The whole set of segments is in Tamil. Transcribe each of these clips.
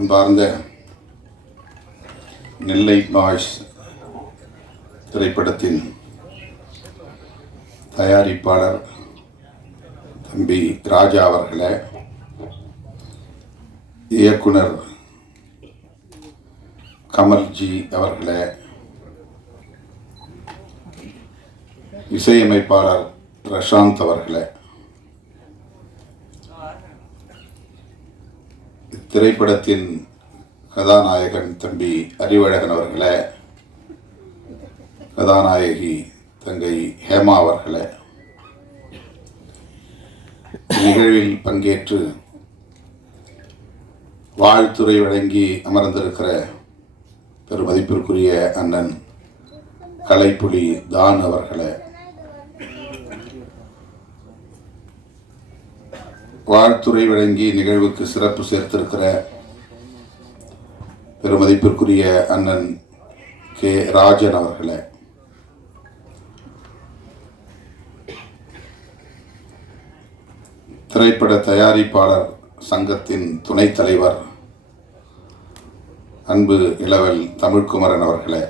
அன்பார்ந்த நெல்லை பாய்ஸ் திரைப்படத்தின் தயாரிப்பாளர் தம்பி ராஜா அவர்களே, இயக்குனர் கமல்ஜி அவர்களே, இசையமைப்பாளர் பிரசாந்த் அவர்களே, திரைப்படத்தின் கதாநாயகன் தம்பி அறிவழகன் அவர்களே, கதாநாயகி தங்கை ஹேமா அவர்களே, நிகழ்வில் பங்கேற்று வாழ்த்துரை வழங்கி அமர்ந்திருக்கிற பெருமதிப்பிற்குரிய அண்ணன் கலைப்புலி தான் அவர்களே, வாழ்த்துரை வழங்கி நிகழ்வுக்கு சிறப்பு சேர்த்திருக்கிற பெருமதிப்பிற்குரிய அண்ணன் கே ராஜன் அவர்களே, திரைப்பட தயாரிப்பாளர் சங்கத்தின் துணைத் தலைவர் அன்பு இளவல் தமிழ்குமரன் அவர்களே,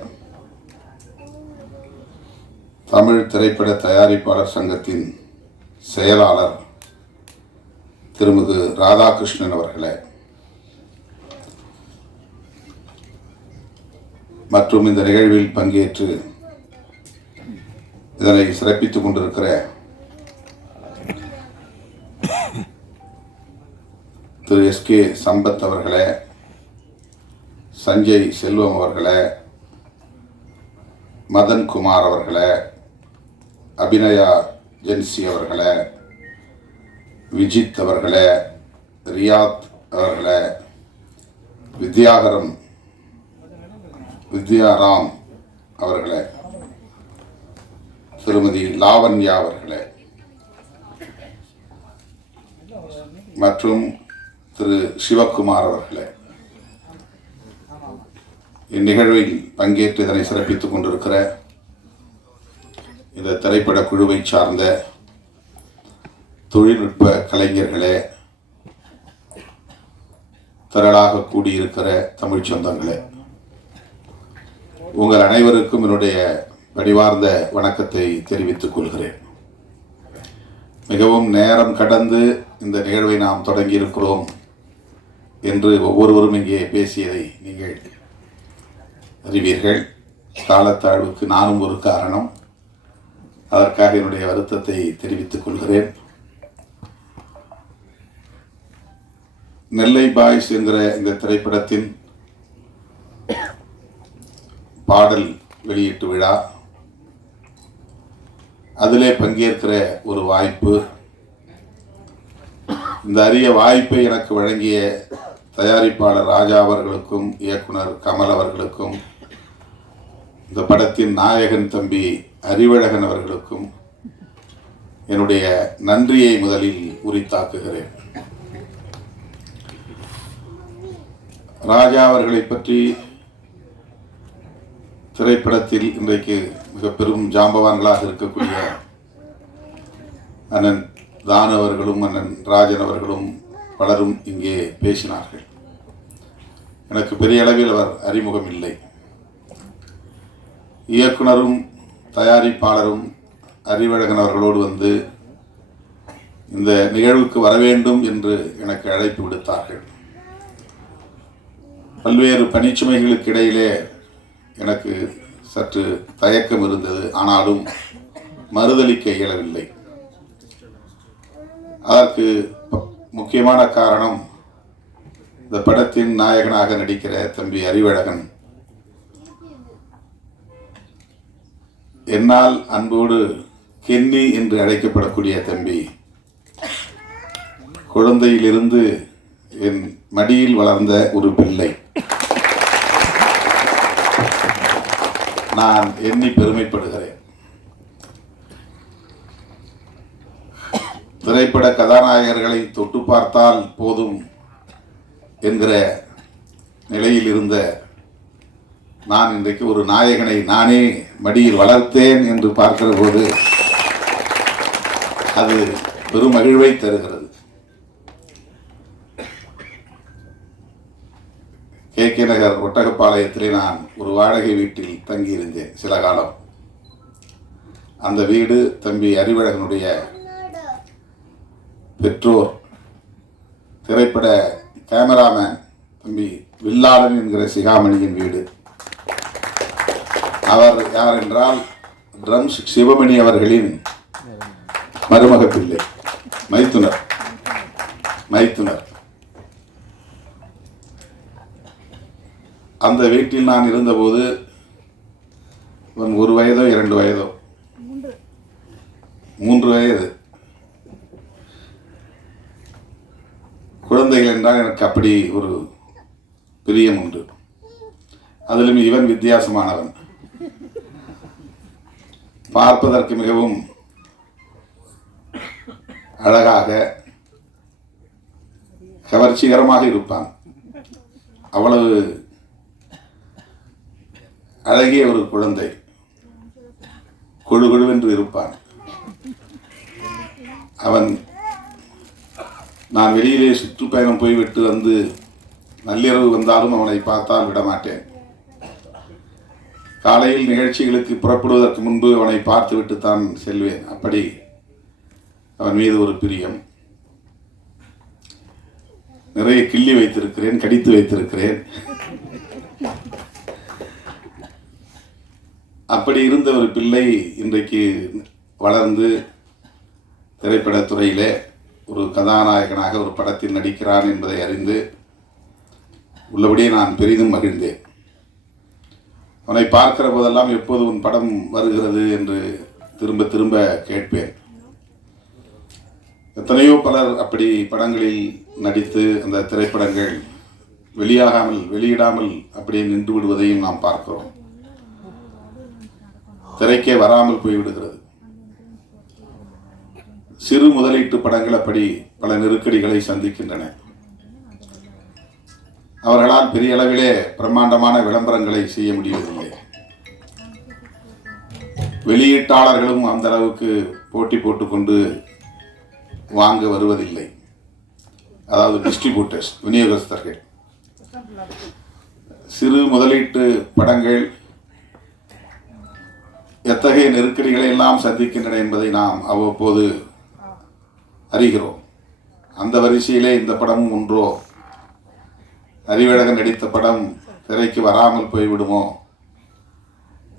தமிழ் திரைப்பட தயாரிப்பாளர் சங்கத்தின் செயலாளர் திருமிகு ராதாகிருஷ்ணன் அவர்களே, மற்றும் இந்த நிகழ்வில் பங்கேற்று இதனை சிறப்பித்துக் கொண்டிருக்கிற திரு எஸ்.கே. சம்பத் அவர்களே, சஞ்சய் செல்வம் அவர்களே, மதன்குமார் அவர்களே, அபிநயா ஜென்சி அவர்களே, விஜித் அவர்களே, ரியாத் அவர்களே, வித்யாராம் அவர்களே, திருமதி லாவண்யா அவர்களே மற்றும் திரு சிவக்குமார் அவர்களே, இந்நிகழ்வில் பங்கேற்று இதனை சிறப்பித்துக் கொண்டிருக்கிற இந்த திரைப்பட குழுவை சார்ந்த தொழில்நுட்ப கலைஞர்களே, திரளாக கூடியிருக்கிற தமிழ் சொந்தங்களே, உங்கள் அனைவருக்கும் என்னுடைய பணிவார்ந்த வணக்கத்தை தெரிவித்துக் கொள்கிறேன். மிகவும் நேரம் கடந்து இந்த நிகழ்வை நாம் தொடங்கியிருக்கிறோம் என்று ஒவ்வொருவரும் இங்கே பேசியதை நீங்கள் அறிவீர்கள். காலத்தாழ்வுக்கு நானும் ஒரு காரணம். அதற்காக என்னுடைய வருத்தத்தை தெரிவித்துக் கொள்கிறேன். நெல்லை பாய்ஸ் என்கிற இந்த திரைப்படத்தின் பாடல் வெளியீட்டு விழா, அதிலே பங்கேற்கிற ஒரு வாய்ப்பு, இந்த அரிய வாய்ப்பை எனக்கு வழங்கிய தயாரிப்பாளர் ராஜா அவர்களுக்கும் இயக்குனர் கமல் அவர்களுக்கும் இந்த படத்தின் நாயகன் தம்பி அறிவழகன் அவர்களுக்கும் என்னுடைய நன்றியை முதலில் உரித்தாக்குகிறேன். ராஜா அவர்களை பற்றி திரைப்படத்தில் இன்றைக்கு மிக பெரும் ஜாம்பவான்களாக இருக்கக்கூடிய அண்ணன் தான் அவர்களும் அண்ணன் ராஜன் அவர்களும் பலரும் இங்கே பேசினார்கள். எனக்கு பெரிய அளவில் அவர் அறிமுகம் இல்லை. இயக்குனரும் தயாரிப்பாளரும் அறிவழகன் அவர்களோடு வந்து இந்த நிகழ்வுக்கு வர வேண்டும் என்று எனக்கு அழைப்பு விடுத்தார்கள். பல்வேறு பணிச்சுமைகளுக்கு இடையிலே எனக்கு சற்று தயக்கம் இருந்தது. ஆனாலும் மறுதளிக்க இயலவில்லை. அதற்கு முக்கியமான காரணம், இந்த படத்தின் நாயகனாக நடிக்கிற தம்பி அறிவழகன் என்னால் அன்போடு கென்னி என்று அழைக்கப்படக்கூடிய தம்பி, குழந்தையிலிருந்து என் மடியில் வளர்ந்த ஒரு பிள்ளை. நான் எண்ணி பெருமைப்படுகிறேன். திரைப்பட கதாநாயகர்களை தொட்டு பார்த்தால் போதும் என்கிற நிலையில் இருந்த நான் இன்றைக்கு ஒரு நாயகனை நானே மடியில் வளர்த்தேன் என்று பார்க்கிற போது அது பெரும் மகிழ்வை தருகிறது. கே நகர் ஒட்டகப்பாளையத்திலே நான் ஒரு வாடகை வீட்டில் தங்கியிருந்தேன் சில காலம். அந்த வீடு தம்பி அறிவழகனுடைய பெற்றோர் திரைப்பட கேமராமேன் தம்பி வில்லாளன் என்கிற சிகாமணியின் வீடு. அவர் யார் என்றால் ட்ரம்ஸ் சிவமணி அவர்களின் மருமக பிள்ளை, மைத்துனர். அந்த வீட்டில் நான் இருந்தபோது அவன் 1 வயதோ 2 வயதோ 3 வயது. குழந்தைகள் என்றால் எனக்கு அப்படி ஒரு பிரியம் உண்டு. அதிலும் இவன் வித்தியாசமானவன். பார்ப்பதற்கு மிகவும் அழகாக கவர்ச்சிகரமாக இருப்பான். அவ்வளவு அழகிய ஒரு குழந்தை, கொழுகொழுவென்று இருப்பான். அவன் நான் வெளியிலே சுற்றுப்பயணம் போய்விட்டு வந்து நள்ளிரவு வந்தாலும் அவனை பார்த்தால் விடமாட்டேன். காலையில் நிகழ்ச்சிகளுக்கு புறப்படுவதற்கு முன்பு அவனை பார்த்துவிட்டு தான் செல்வேன். அப்படி அவன் மீது ஒரு பிரியம். நிறைய கிள்ளி வைத்திருக்கிறேன், கடித்து வைத்திருக்கிறேன். அப்படி இருந்த ஒரு பிள்ளை இன்றைக்கு வளர்ந்து திரைப்படத்துறையிலே ஒரு கதாநாயகனாக ஒரு படத்தில் நடிக்கிறான் என்பதை அறிந்து உள்ளபடியே நான் பெரிதும் மகிழ்ந்தேன். அவனை பார்க்கிற போதெல்லாம் எப்போது உன் படம் வருகிறது என்று திரும்ப திரும்ப கேட்பேன். எத்தனையோ பலர் அப்படி படங்களில் நடித்து அந்த திரைப்படங்கள் வெளியிடாமல் அப்படியே நின்று விடுவதையும் நாம் பார்க்கிறோம். திரைக்கே வராமல் போய்விடுகிறது. சிறு முதலீட்டு படங்கள் அப்படி பல நெருக்கடிகளை சந்திக்கின்றன. அவர்களால் பெரிய அளவிலே பிரம்மாண்டமான விளம்பரங்களை செய்ய முடிவதில்லை. வெளியீட்டாளர்களும் அந்த அளவுக்கு போட்டி போட்டுக்கொண்டு வாங்க வருவதில்லை. அதாவது டிஸ்ட்ரிபியூட்டர்ஸ், விநியோகஸ்தர்கள். சிறு முதலீட்டு படங்கள் எத்தகைய நெருக்கடிகளை எல்லாம் சந்திக்கின்றன என்பதை நாம் அவ்வப்போது அறிகிறோம். அந்த வரிசையிலே இந்த படமும் ஒன்றோ, அறிவழகன் நடித்த படம் திரைக்கு வராமல் போய்விடுமோ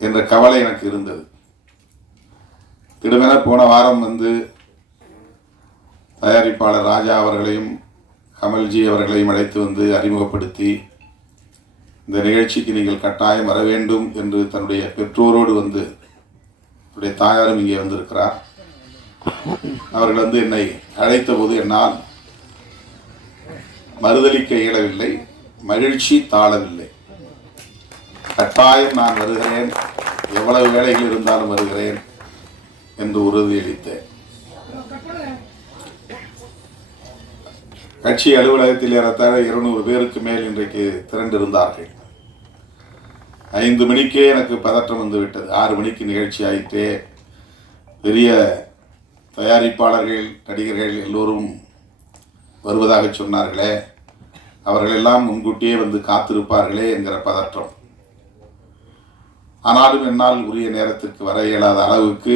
என்ற கவலை எனக்கு இருந்தது. திடமென போன வாரம் வந்து தயாரிப்பாளர் ராஜா அவர்களையும் கமல்ஜி அவர்களையும் அழைத்து வந்து அறிமுகப்படுத்தி, இந்த நிகழ்ச்சிக்கு நீங்கள் கட்டாயம் வர வேண்டும் என்று தன்னுடைய பெற்றோரோடு வந்து, என்னுடைய தாயாரும் இங்கே வந்திருக்கிறார், அவர்கள் வந்து என்னை அழைத்த போது என்னால் மறுதளிக்க இயலவில்லை, மகிழ்ச்சி தாழவில்லை. கட்டாயம் நான் வருகிறேன், எவ்வளவு வேலைகள் இருந்தாலும் வருகிறேன் என்று உறுதியளித்தேன். கட்சி அலுவலகத்தில் ஏறத்தாழ 200 பேருக்கு மேல் இன்றைக்கு திரண்டிருந்தார்கள். 5 மணிக்கே எனக்கு பதற்றம் வந்து விட்டது. 6 மணிக்கு நிகழ்ச்சி ஆயிற்றே. பெரிய தயாரிப்பாளர்கள், நடிகர்கள் எல்லோரும் வருவதாக சொன்னார்களே, அவர்களெல்லாம் முன்கூட்டியே வந்து காத்திருப்பார்களே என்கிற பதற்றம். ஆனாலும் என்னால் உரிய நேரத்திற்கு வர இயலாத அளவுக்கு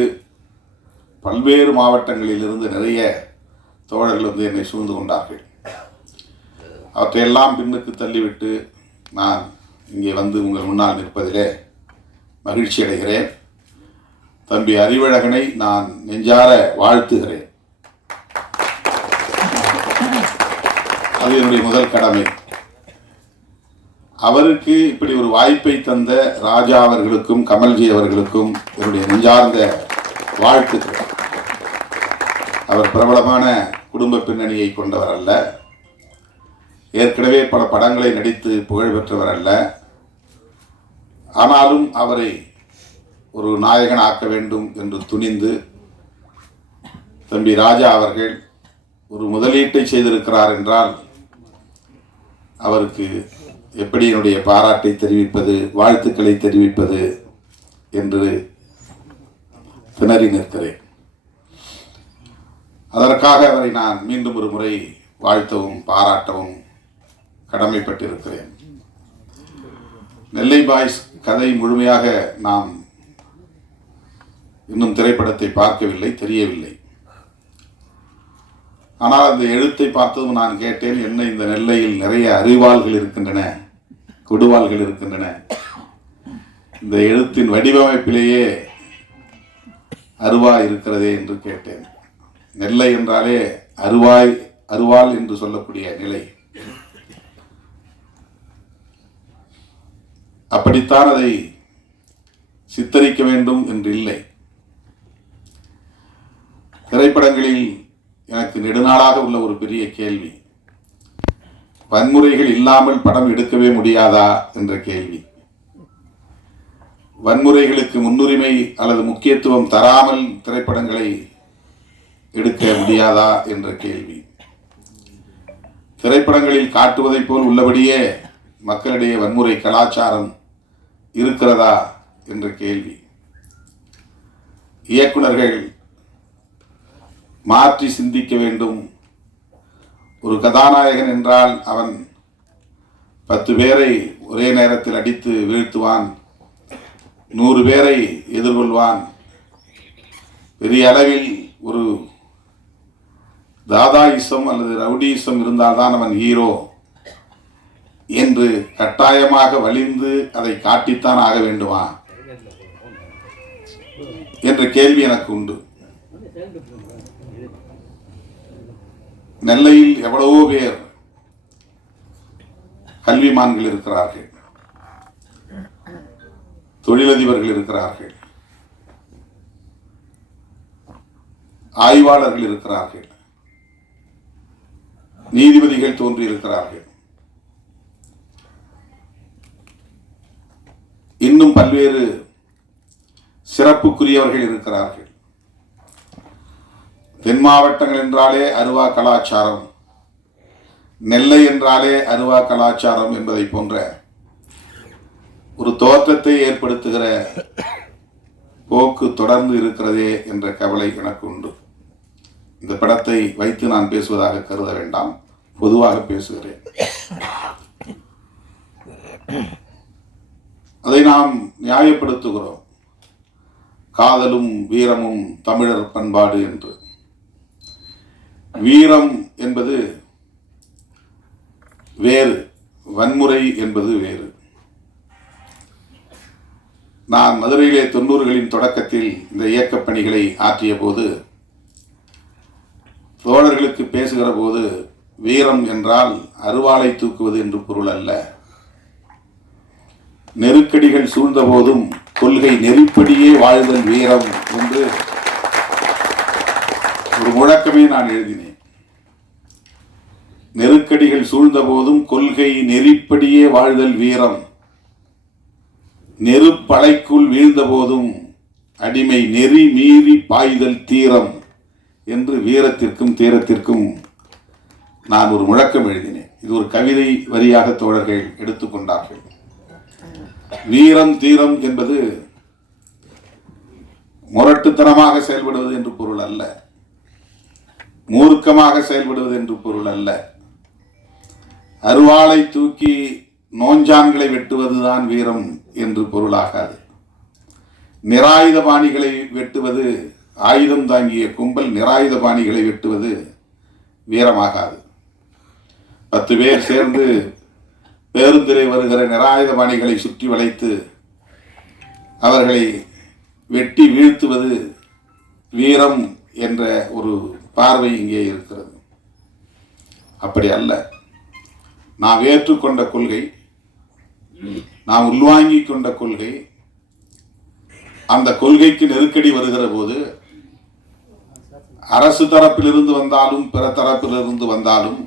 பல்வேறு மாவட்டங்களிலிருந்து நிறைய தோழர்கள் வந்து என்னை சூழ்ந்து கொண்டார்கள். அவற்றையெல்லாம் பின்னுக்கு தள்ளிவிட்டு நான் இங்கே வந்து உங்கள் முன்னால் நிற்பதிலே மகிழ்ச்சி அடைகிறேன். தம்பி அறிவழகனை நான் நெஞ்சார வாழ்த்துகிறேன். அது என்னுடைய முதல் கடமை. அவருக்கு இப்படி ஒரு வாய்ப்பை தந்த ராஜா அவர்களுக்கும் கமல்ஜி அவர்களுக்கும் என்னுடைய நெஞ்சார்ந்த வாழ்த்துக்கள். அவர் பிரபலமான குடும்ப பின்னணியை கொண்டவர் அல்ல, ஏற்கனவே பல படங்களை நடித்து புகழ் பெற்றவர் அல்ல. ஆனாலும் அவரை ஒரு நாயகன் ஆக்க வேண்டும் என்று துணிந்து தம்பி ராஜா அவர்கள் ஒரு முதலீட்டை செய்திருக்கிறார் என்றால் அவருக்கு எப்படி என்னுடைய பாராட்டை தெரிவிப்பது, வாழ்த்துக்களை தெரிவிப்பது என்று திணறி நிற்கிறேன். அதற்காக அவரை நான் மீண்டும் ஒரு முறை வாழ்த்தவும் பாராட்டவும் கடமைப்பட்டிருக்கிறேன். நெல்லை பாய்ஸ் கதை முழுமையாக நாம் இன்னும் திரைப்படத்தை பார்க்கவில்லை, தெரியவில்லை. ஆனால் அந்த எழுத்தை பார்த்ததும் நான் கேட்டேன், என்ன இந்த நெல்லையில் நிறைய அறிவாள்கள் இருக்கின்றன, கொடுவாள்கள் இருக்கின்றன, இந்த எழுத்தின் வடிவமைப்பிலேயே அருவா இருக்கிறதே என்று கேட்டேன். நெல்லை என்றாலே அருவாள் என்று சொல்லக்கூடிய நிலை. அப்படித்தான் அதை சித்தரிக்க வேண்டும் என்று இல்லை. திரைப்படங்களில் எனக்கு நெடுநாளாக உள்ள ஒரு பெரிய கேள்வி, வன்முறைகள் இல்லாமல் படம் எடுக்கவே முடியாதா என்ற கேள்வி. வன்முறைகளுக்கு முன்னுரிமை அல்லது முக்கியத்துவம் தராமல் திரைப்படங்களை எடுக்க முடியாதா என்ற கேள்வி. திரைப்படங்களில் காட்டுவதைப் போல் உள்ளபடியே மக்களிடையே வன்முறை கலாச்சாரம் இருக்கிறதா என்ற கேள்வி. இயக்குனர்கள் மாற்றி சிந்திக்க வேண்டும். ஒரு கதாநாயகன் என்றால் அவன் 10 பேரை ஒரே நேரத்தில் அடித்து வீழ்த்துவான், 100 பேரை எதிர்கொள்வான், பெரிய அளவில் ஒரு தாதாயிசம் அல்லது ரவுடியிசம் இருந்தால்தான் அவன் ஹீரோ என்று கட்டாயமாக வலிந்து அதை காட்டித்தான் ஆக வேண்டுமா என்ற கேள்வி எனக்கு உண்டு. நெல்லையில் எவ்வளவோ பேர் கல்விமான்கள் இருக்கிறார்கள், தொழிலதிபர்கள் இருக்கிறார்கள், ஆய்வாளர்கள் இருக்கிறார்கள், நீதிபதிகள் தோன்றியிருக்கிறார்கள், இன்னும் பல்வேறு சிறப்புக்குரியவர்கள் இருக்கிறார்கள். தென் மாவட்டங்கள் என்றாலே அருவா கலாச்சாரம், நெல்லை என்றாலே அருவா கலாச்சாரம் என்பதை போன்ற ஒரு தோற்றத்தை ஏற்படுத்துகிற போக்கு தொடர்ந்து இருக்கிறதே என்ற கவலை எனக்கு உண்டு. இந்த படத்தை வைத்து நான் பேசுவதாக கருத வேண்டாம், பொதுவாக பேசுகிறேன். அதை நாம் நியாயப்படுத்துகிறோம், காதலும் வீரமும் தமிழர் பண்பாடு என்று. வீரம் என்பது வேறு, வன்முறை என்பது வேறு. நான் மதுரையிலே 90களின் தொடக்கத்தில் இந்த இயக்கப் பணிகளை ஆற்றிய போது தோழர்களுக்கு பேசுகிற போது வீரம் என்றால் அருவாளை தூக்குவது என்று பொருள் அல்ல. நெருக்கடிகள் சூழ்ந்த போதும் கொள்கை நெறிப்படியே வாழ்தல் வீரம் என்று ஒரு முழக்கமே நான் எழுதினேன். நெருக்கடிகள் சூழ்ந்த போதும் கொள்கை நெறிப்படியே வாழ்தல் வீரம், நெருப்பலைக்குள் வீழ்ந்த போதும் அடிமை நெறி மீறி பாய்தல் தீரம் என்று வீரத்திற்கும் தீரத்திற்கும் நான் ஒரு முழக்கம் எழுதினேன். இது ஒரு கவிதை வரியாக தோழர்கள் எடுத்துக்கொண்டார்கள். வீரம் தீரம் என்பது முரட்டுத்தனமாக செயல்படுவது என்று பொருள் அல்ல, மூர்க்கமாக செயல்படுவது என்று பொருள் அல்ல. அருவாளை தூக்கி நோஞ்சான்களை வெட்டுவதுதான் வீரம் என்று பொருளாகாது. நிராயுதபாணிகளை வெட்டுவது, ஆயுதம் தாங்கிய கும்பல் நிராயுதபாணிகளை வெட்டுவது வீரமாகாது. 10 பேர் சேர்ந்து பேருந்திலே வருகிற நிராயுதபாணிகளை சுற்றி வளைத்து அவர்களை வெட்டி வீழ்த்துவது வீரம் என்ற ஒரு பார்வை இங்கே இருக்கிறது. அப்படி அல்ல. நாம் ஏற்றுக்கொண்ட கொள்கை, நாம் உள்வாங்கிக் கொண்ட கொள்கை, அந்த கொள்கைக்கு நெருக்கடி வருகிற போது அரசு தரப்பிலிருந்து வந்தாலும் பிற தரப்பிலிருந்து வந்தாலும்,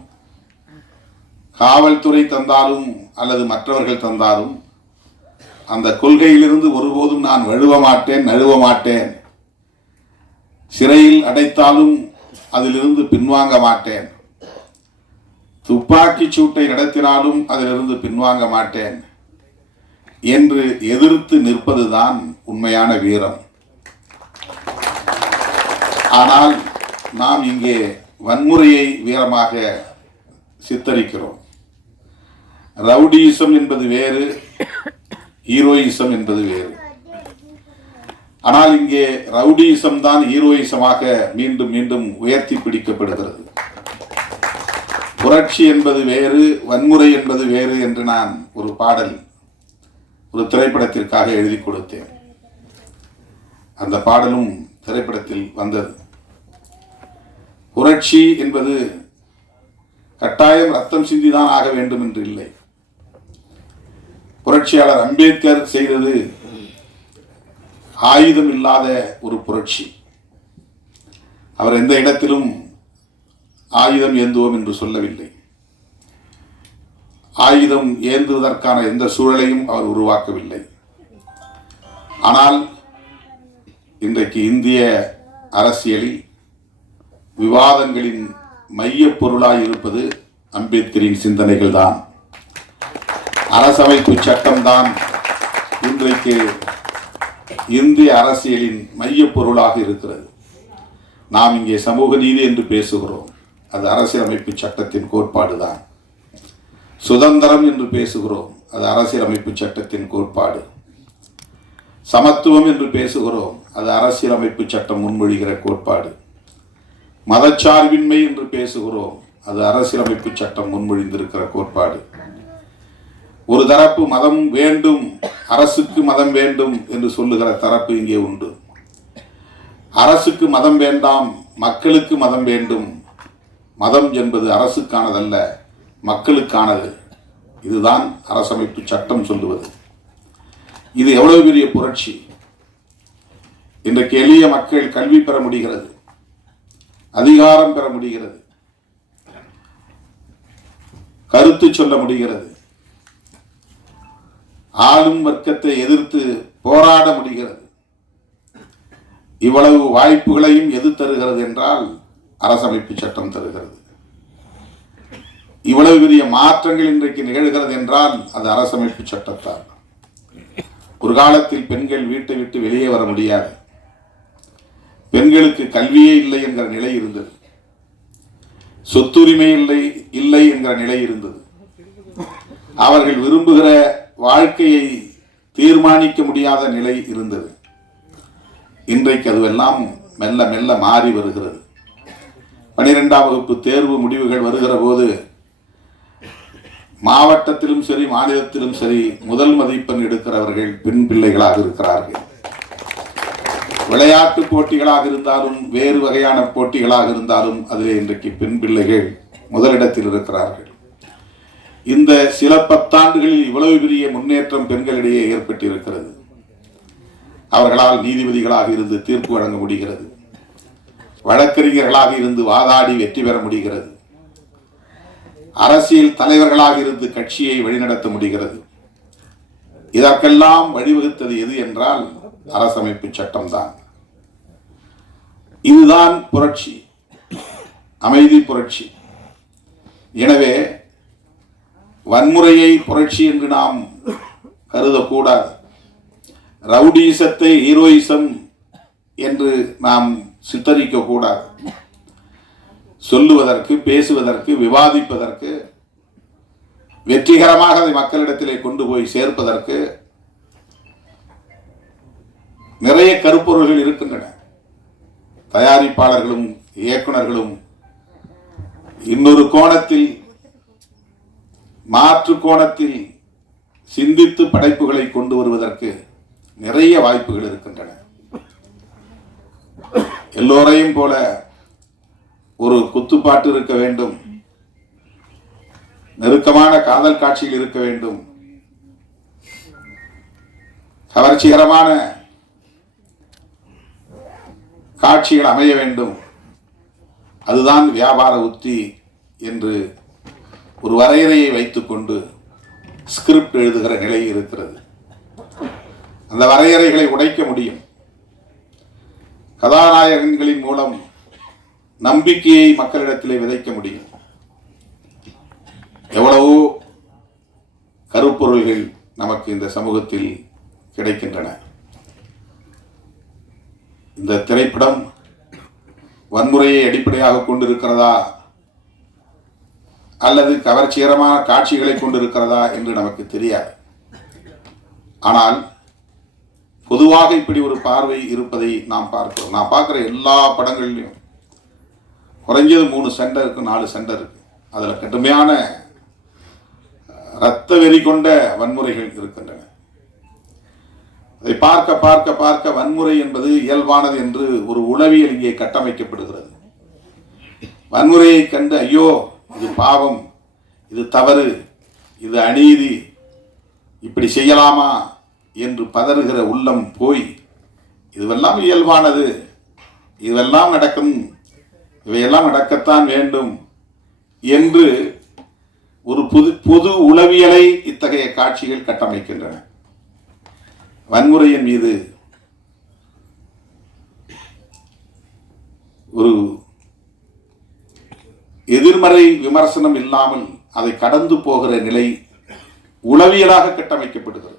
காவல்துறை தந்தாலும் அல்லது மற்றவர்கள் தந்தாலும், அந்த கொள்கையிலிருந்து ஒருபோதும் நான் வழுவ மாட்டேன், நழுவ மாட்டேன். சிறையில் அடைத்தாலும் அதிலிருந்து பின்வாங்க மாட்டேன். துப்பாக்கி சூட்டை நடத்தினாலும் அதிலிருந்து பின்வாங்க மாட்டேன் என்று எதிர்த்து நிற்பதுதான் உண்மையான வீரம். ஆனால் நாம் இங்கே வன்முறையை வீரமாக சித்தரிக்கிறோம். ரவுடியிசம் என்பது வேறு, ஹீரோயிசம் என்பது வேறு. ஆனால் இங்கே ரவுடியிசம் தான் ஹீரோயிசமாக மீண்டும் மீண்டும் உயர்த்தி பிடிக்கப்படுகிறது. புரட்சி என்பது வேறு, வன்முறை என்பது வேறு என்று நான் ஒரு பாடல் ஒரு திரைப்படத்திற்காக எழுதி கொடுத்தேன். அந்த பாடலும் திரைப்படத்தில் வந்தது. புரட்சி என்பது கட்டாயம் ரத்தம் சிந்திதான் ஆக வேண்டும் என்று இல்லை. புரட்சியாளர் அம்பேத்கர் செய்தது ஆயுதம் இல்லாத ஒரு புரட்சி. அவர் எந்த இடத்திலும் ஆயுதம் ஏந்துவோம் என்று சொல்லவில்லை. ஆயுதம் ஏந்துவதற்கான எந்த சூழலையும் அவர் உருவாக்கவில்லை. ஆனால் இன்றைக்கு இந்திய அரசியலில் விவாதங்களின் மைய பொருளாய் இருப்பது அம்பேத்கரின் சிந்தனைகள் தான். அரசமைப்பு சட்டம்தான் இன்றைக்கு இந்திய அரசியலின் மைய பொருளாக இருக்கிறது. நாம் இங்கே சமூக நீதி என்று பேசுகிறோம், அது அரசியலமைப்பு சட்டத்தின் கோட்பாடுதான். சுதந்திரம் என்று பேசுகிறோம், அது அரசியலமைப்பு சட்டத்தின் கோட்பாடு. சமத்துவம் என்று பேசுகிறோம், அது அரசியலமைப்பு சட்டம் முன்மொழிகிற கோட்பாடு. மதச்சார்பின்மை என்று பேசுகிறோம், அது அரசியலமைப்பு சட்டம் முன்மொழிந்திருக்கிற கோட்பாடு. ஒரு தரப்பு மதம் வேண்டும், அரசுக்கு மதம் வேண்டும் என்று சொல்லுகிற தரப்பு இங்கே உண்டு. அரசுக்கு மதம் வேண்டாம், மக்களுக்கு மதம் வேண்டும். மதம் என்பது அரசுக்கானதல்ல, மக்களுக்கானது. இதுதான் அரசமைப்பு சட்டம் சொல்லுவது. இது எவ்வளவு பெரிய புரட்சி! இன்றைக்கு எளிய மக்கள் கல்வி பெற முடிகிறது, அதிகாரம் பெற முடிகிறது, கருத்து சொல்ல முடிகிறது, ஆளும் வர்க்கத்தை எதிர்த்து போராட முடிகிறது. இவ்வளவு வாய்ப்புகளையும் எது தருகிறது என்றால் அரசமைப்பு சட்டம் தருகிறது. இவ்வளவு பெரிய மாற்றங்கள் இன்றைக்கு நிகழ்கிறது என்றால் அது அரசமைப்பு சட்டத்தால். ஒரு காலத்தில் பெண்கள் வீட்டை விட்டு வெளியே வர முடியாது, பெண்களுக்கு கல்வியே இல்லை என்கிற நிலை இருந்தது, சொத்துரிமை இல்லை என்கிற நிலை இருந்தது. அவர்கள் விரும்புகிற வாழ்க்கையை தீர்மானிக்க முடியாத நிலை இருந்தது. இன்றைக்கு அதுவெல்லாம் மெல்ல மெல்ல மாறி வருகிறது. 12ஆம் வகுப்பு தேர்வு முடிவுகள் வருகிற போது மாவட்டத்திலும் சரி, மாநிலத்திலும் சரி, முதல் மதிப்பெண் எடுக்கிறவர்கள் பெண் பிள்ளைகளாக இருக்கிறார்கள். விளையாட்டு போட்டிகளாக இருந்தாலும், வேறு வகையான போட்டிகளாக இருந்தாலும் அதிலே இன்றைக்கு பெண் பிள்ளைகள் முதலிடத்தில் இருக்கிறார்கள். இந்த சில பத்தாண்டுகளில் இவ்வளவு பெரிய முன்னேற்றம் பெண்களிடையே ஏற்பட்டிருக்கிறது. அவர்களால் நீதிபதிகளாக இருந்து தீர்ப்பு வழங்க முடிகிறது, வழக்கறிஞர்களாக இருந்து வாதாடி வெற்றி பெற முடிகிறது, அரசியல் தலைவர்களாக இருந்து கட்சியை வழிநடத்த முடிகிறது. இதற்கெல்லாம் வழிவகுத்தது எது என்றால் அரசமைப்பு சட்டம்தான். இதுதான் புரட்சி, அமைதி புரட்சி. எனவே வன்முறையை புரட்சி என்று நாம் கருதக்கூடாது. ரவுடிசத்தை ஹீரோயிசம் என்று நாம் சித்தரிக்க கூடாது. சொல்லுவதற்கு, பேசுவதற்கு, விவாதிப்பதற்கு, வெற்றிகரமாக அதை மக்களிடத்திலே கொண்டு போய் சேர்ப்பதற்கு நிறைய கருப்பொருள்கள் இருக்கின்றன. தயாரிப்பாளர்களும் இயக்குநர்களும் இன்னொரு கோணத்தில், மாற்று கோணத்தில் சிந்தித்து படைப்புகளை கொண்டு வருவதற்கு நிறைய வாய்ப்புகள் இருக்கின்றன. எல்லோரையும் போல ஒரு குத்துப்பாட்டு இருக்க வேண்டும், நெருக்கமான காதல் காட்சிகள் இருக்க வேண்டும், கவர்ச்சிகரமான காட்சிகள் அமைய வேண்டும், அதுதான் வியாபார உத்தி என்று ஒரு வரையறையை வைத்துக்கொண்டு ஸ்கிரிப்ட் எழுதுகிற நிலை இருக்கிறது. அந்த வரையறைகளை உடைக்க முடியும். கதாநாயகன்களின் மூலம் நம்பிக்கையை மக்களிடத்திலே விதைக்க முடியும். எவ்வளவோ கருப்பொருள்கள் நமக்கு இந்த சமூகத்தில் கிடைக்கின்றன. இந்த திரைப்படம் வன்முறையை அடிப்படையாக கொண்டிருக்கிறதா அல்லது கவர்ச்சிகரமான காட்சிகளை கொண்டிருக்கிறதா என்று நமக்கு தெரியாது. ஆனால் பொதுவாக இப்படி ஒரு பார்வை இருப்பதை நாம் பார்க்கிறோம். நான் பார்க்குற எல்லா படங்கள்லையும் குறைஞ்சது 3 சண்டை இருக்கு, 4 சண்டை இருக்கு. அதில் கடுமையான இரத்த வெறி கொண்ட வன்முறைகள் இருக்கின்றன. அதை பார்க்க பார்க்க பார்க்க வன்முறை என்பது இயல்பானது என்று ஒரு உளவியல் இங்கே கட்டமைக்கப்படுகிறது. வன்முறையை கண்டு ஐயோ இது பாவம், இது தவறு, இது அநீதி, இப்படி செய்யலாமா என்று பதறுகிற உள்ளம் போய் இதுவெல்லாம் இயல்பானது, இதுவெல்லாம் நடக்கும், இவையெல்லாம் நடக்கத்தான் வேண்டும் என்று ஒரு பொது உளவியலை இத்தகைய காட்சிகள் கட்டமைக்கின்றன. வன்முறையின் மீது ஒரு எதிர்மறை விமர்சனம் இல்லாமல் அதை கடந்து போகிற நிலை உளவியலாக கட்டமைக்கப்படுகிறது.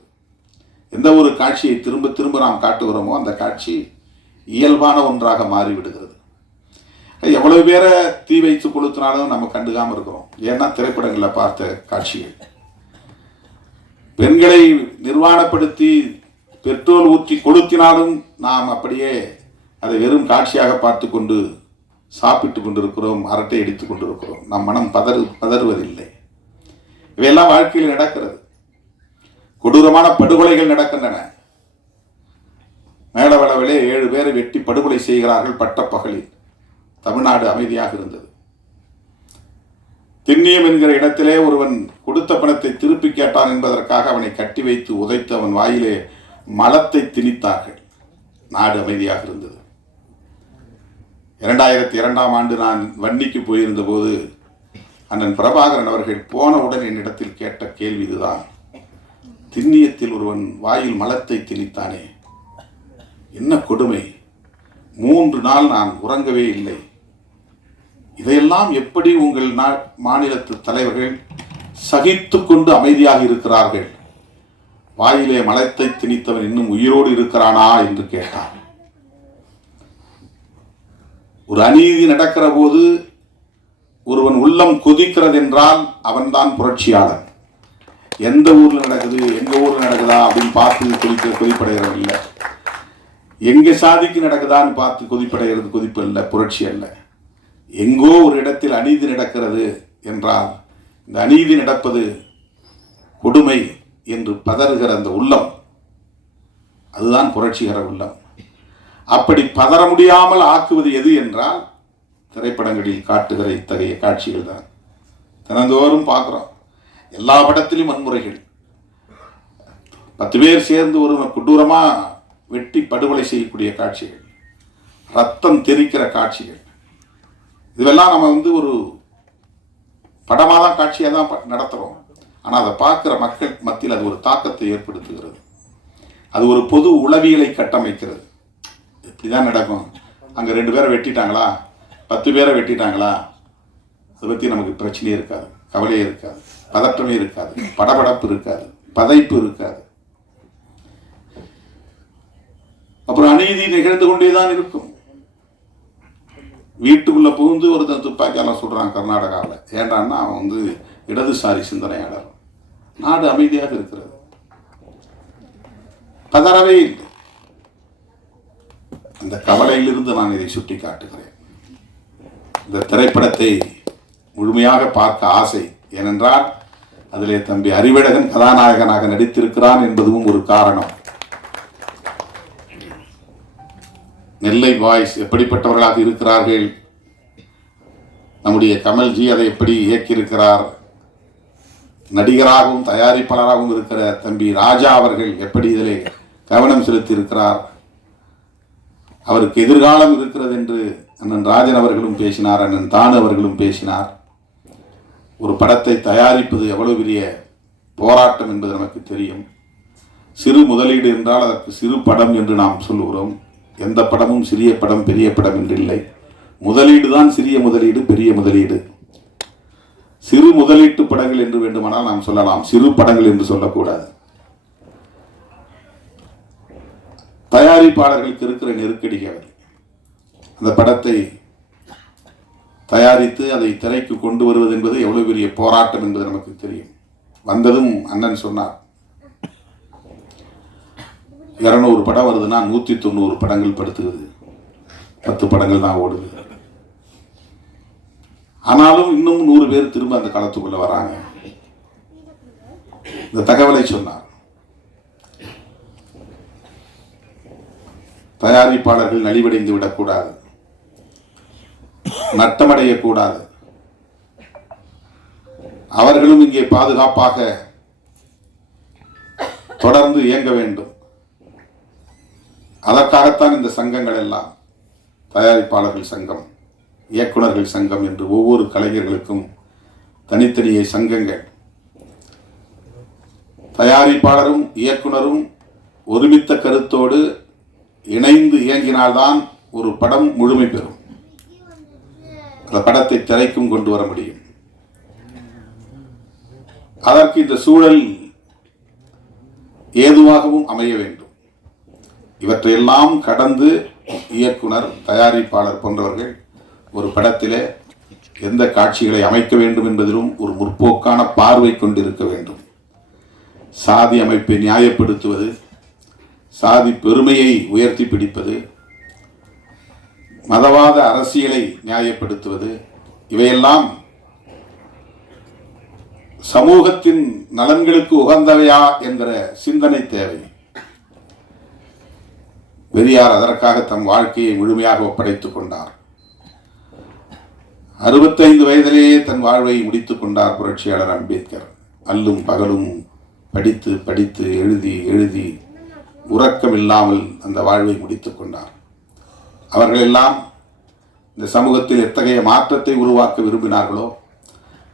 எந்த ஒரு காட்சியை திரும்ப திரும்ப நாம் காட்டுகிறோமோ அந்த காட்சி இயல்பான ஒன்றாக மாறிவிடுகிறது. எவ்வளவு பேரை தீ வைத்து கொளுத்தினாலும் நம்ம கண்டுக்காமல் இருக்கிறோம். ஏன்னா திரைப்படங்களில் பார்த்த காட்சிகள். பெண்களை நிர்வாணப்படுத்தி பெட்ரோல் ஊற்றி கொளுத்தினாலும் நாம் அப்படியே அதை வெறும் காட்சியாக பார்த்து கொண்டு சாப்பிட்டு கொண்டிருக்கிறோம், அரட்டை அடித்துக் கொண்டிருக்கிறோம். நம் மனம் பதறுவதில்லை. இவையெல்லாம் வாழ்க்கையில் நடக்கிறது. கொடூரமான படுகொலைகள் நடக்கின்றன. மேலவளவிலே 7 பேரை வெட்டி படுகொலை செய்கிறார்கள் பட்டப்பகலில். தமிழ்நாடு அமைதியாக இருந்தது. திண்ணியம் என்கிற இடத்திலே ஒருவன் கொடுத்த பணத்தை திருப்பி கேட்டான் என்பதற்காக அவனை கட்டி வைத்து உதைத்து அவன் வாயிலே மலத்தை திணித்தார்கள். நாடு அமைதியாக இருந்தது. 2002ஆம் ஆண்டு நான் வன்னிக்கு போயிருந்த போது அண்ணன் பிரபாகரன் அவர்கள் போனவுடன் என்னிடத்தில் கேட்ட கேள்வி இதுதான். திண்ணியத்தில் ஒருவன் வாயில் மலத்தை திணித்தானே, என்ன கொடுமை, 3 நாள் நான் உறங்கவே இல்லை. இதையெல்லாம் எப்படி உங்கள் மாநிலத்து தலைவர்கள் சகித்து கொண்டு அமைதியாக இருக்கிறார்கள்? வாயிலே மலத்தை திணித்தவன் இன்னும் உயிரோடு இருக்கிறானா என்று கேட்டான். ஒரு அநீதி நடக்கிற போது ஒருவன் உள்ளம் கொதிக்கிறது என்றால் அவன்தான் புரட்சியாளன். எந்த ஊர்ல நடக்குது, எங்க ஊர்ல நடக்குதா அப்படின்னு பார்த்து கொதிப்படைகிறது இல்லை. எங்க சாதிக்கு நடக்குதான்னு பார்த்து கொதிப்படைகிறது கொதிப்பு அல்ல, புரட்சி அல்ல. எங்கோ ஒரு இடத்தில் அநீதி நடக்கிறது என்றால் இந்த அநீதி நடப்பது கொடுமை என்று பதறுகிற அந்த உள்ளம், அதுதான் புரட்சிகர உள்ளம். அப்படி பதற முடியாமல் ஆக்குவது எது என்றால் திரைப்படங்களில் காட்டுகிற இத்தகைய காட்சிகள் தான். தினந்தோறும் பார்க்குறோம். எல்லா படத்திலும் வன்முறைகள். 10 பேர் சேர்ந்து ஒரு கொடூரமா வெட்டி படுகொலை செய்யக்கூடிய காட்சிகள், ரத்தம் தெறிக்கிற காட்சிகள், இதுவெல்லாம் நம்ம ஒரு படமாக தான் காட்சியாக தான் நடத்துகிறோம். ஆனால் அதை பார்க்குற மக்கள் மத்தியில் அது ஒரு தாக்கத்தை ஏற்படுத்துகிறது. அது ஒரு பொது உளவியலை கட்டமைக்கிறது. இப்படிதான் நடக்கும். அங்கே 2 பேரை வெட்டிட்டாங்களா, 10 பேரை வெட்டிட்டாங்களா, அதை பற்றி நமக்கு பிரச்சனையே இருக்காது, கவலையே இருக்காது, பதற்றமே இருக்காது, படபடப்பு இருக்காது, பதைப்பு இருக்காது. அப்புறம் அநீதி நிகழ்ந்து கொண்டே தான் இருக்கும். வீட்டுக்குள்ள புகுந்து ஒருத்தன் துப்பாக்கியெல்லாம் சொல்றான் கர்நாடகாவில். ஏன்டான்னா அவன் இடதுசாரி சிந்தனையாளர். நாடு அமைதியாக இருக்கிறது, பதறவே இல்லை. அந்த கவலையிலிருந்து நான் இதை சுட்டி காட்டுகிறேன். இந்த திரைப்படத்தை முழுமையாக பார்க்க ஆசை. ஏனென்றால் அதிலே தம்பி அறிவழகன் கதாநாயகனாக நடித்திருக்கிறான் என்பதும் ஒரு காரணம். நெல்லை பாய்ஸ் எப்படிப்பட்டவர்களாக இருக்கிறார்கள், நம்முடைய கமல்ஜி அதை எப்படி இயக்கியிருக்கிறார், நடிகராகவும் தயாரிப்பாளராகவும் இருக்கிற தம்பி ராஜா அவர்கள் எப்படி இதிலே கவனம் செலுத்தி இருக்கிறார், அவருக்கு எதிர்காலம் இருக்கிறது என்று அண்ணன் ராஜன் அவர்களும் பேசினார், அண்ணன் தானு அவர்களும் பேசினார். ஒரு படத்தை தயாரிப்பது எவ்வளவு பெரிய போராட்டம் என்பது நமக்கு தெரியும். சிறு முதலீடு என்றால் அதற்கு சிறு படம் என்று நாம் சொல்லுகிறோம். எந்த படமும் சிறிய படம் பெரிய படம் என்றில்லை. முதலீடு தான் சிறிய முதலீடு, பெரிய முதலீடு. சிறு முதலீட்டு படங்கள் என்று வேண்டுமானால் நாம் சொல்லலாம், சிறு படங்கள் என்று சொல்லக்கூடாது. தயாரிப்பாளர்களுக்கு இருக்கிற நெருக்கடிகள், அந்த படத்தை தயாரித்து அதை திரைக்கு கொண்டு வருவது என்பது எவ்வளவு பெரிய போராட்டம் என்பது நமக்கு தெரியும். வந்ததும் அண்ணன் சொன்னார், 200 படம் வருதுன்னா 190 படங்கள் படுத்துக்குது, 10 படங்கள் தான் ஓடுது. ஆனாலும் இன்னும் 100 பேர் திரும்ப அந்த களத்துக்குள்ள வராங்க. இந்த தகவலை சொன்னார். தயாரிப்பாளர்கள் நலிவடைந்து விடக்கூடாது, நட்டமடையக்கூடாது. அவர்களும் இங்கே பாதுகாப்பாக தொடர்ந்து இயங்க வேண்டும். அதற்காகத்தான் இந்த சங்கங்கள் எல்லாம், தயாரிப்பாளர்கள் சங்கம், இயக்குனர்கள் சங்கம் என்று ஒவ்வொரு கலைஞர்களுக்கும் தனித்தனியே சங்கங்கள். தயாரிப்பாளரும் இயக்குனரும் ஒருமித்த கருத்தோடு இணைந்து இயங்கினால்தான் ஒரு படம் முழுமை பெறும். அந்த படத்தை திரைக்கும் கொண்டு வர முடியும். அதற்கு இந்த சூழல் ஏதுவாகவும் அமைய வேண்டும். இவற்றையெல்லாம் கடந்து இயக்குனர், தயாரிப்பாளர் போன்றவர்கள் ஒரு படத்திலே எந்த காட்சிகளை அமைக்க வேண்டும் என்பதிலும் ஒரு முற்போக்கான பார்வை கொண்டிருக்க வேண்டும். சாதி அமைப்பை நியாயப்படுத்துவது, சாதி பெருமையை உயர்த்தி பிடிப்பது, மதவாத அரசியலை நியாயப்படுத்துவது, இவையெல்லாம் சமூகத்தின் நலன்களுக்கு உகந்தவையா என்கிற சிந்தனை தேவை. பெரியார் அதற்காக தம் வாழ்க்கையை முழுமையாக ஒப்படைத்துக் கொண்டார். 65 வயதிலேயே தன் வாழ்வை முடித்துக் கொண்டார் புரட்சியாளர் அம்பேத்கர். அல்லும் பகலும் படித்து படித்து எழுதி எழுதி உறக்கமில்லாமல் அந்த வாழ்வை முடித்துக் கொண்டார். அவர்களெல்லாம் இந்த சமூகத்தில் எத்தகைய மாற்றத்தை உருவாக்க விரும்பினார்களோ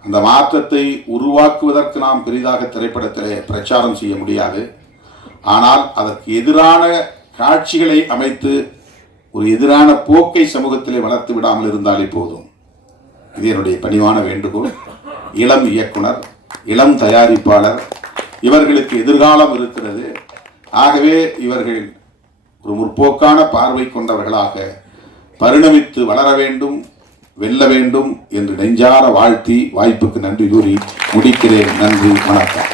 அந்த மாற்றத்தை உருவாக்குவதற்கு நாம் பெரிதாக திரைப்படத்திலே பிரச்சாரம் செய்ய முடியாது. ஆனால் அதற்கு எதிரான காட்சிகளை அமைத்து ஒரு எதிரான போக்கை சமூகத்திலே வளர்த்து விடாமல் இருந்தாலே போதும். இது என்னுடைய பணிவான வேண்டுகோள். இளம் இயக்குனர், இளம் தயாரிப்பாளர், இவர்களுக்கு எதிர்காலம் இருக்கிறது. ஆகவே இவர்கள் ஒரு முற்போக்கான பார்வை கொண்டவர்களாக பரிணமித்து வளர வேண்டும், வெல்ல வேண்டும் என்று நெஞ்சார வாழ்த்தி வாய்ப்புக்கு நன்றி கூறி முடிக்கிறேன். நன்றி, வணக்கம்.